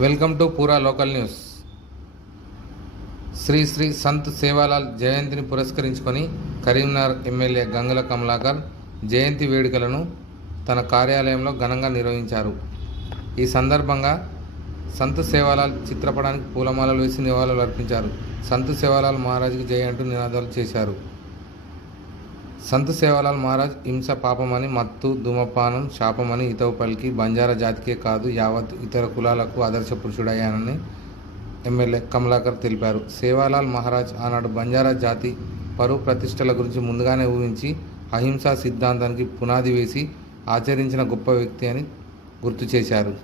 Welcome to Pura local news. Shri Shri Sant Sevalal జయంతిని పురస్కరించుకొని Karimnagar MLA Gangula Kamalakar జయంతి వేడుకలను తన కార్యాలయంలో ఘనంగా నిర్వహించారు. ఈ సందర్భంగా సంత్ సేవాలాల్ చిత్రపటానికి పూలమాలలు వేసి నివాళులు అర్పించారు. సంత్ సేవాలాల్ మహారాజ్కి జయ అంటూ నినాదాలు చేశారు. సంత్ సేవలాల్ మహారాజ్ హింస పాపమని మత్తు ధూమపానం శాపమని ఇతవు పలికి బంజారా జాతికే కాదు యావత్ ఇతర కులాలకు ఆదర్శ పురుషుడయ్యానని ఎమ్మెల్యే కమలాకర్ తెలిపారు. సేవాలాల్ మహారాజ్ ఆనాడు బంజారా జాతి పరువు ప్రతిష్టల గురించి ముందుగానే ఊహించి అహింసా సిద్ధాంతానికి పునాది వేసి ఆచరించిన గొప్ప వ్యక్తి అని గుర్తు చేశారు.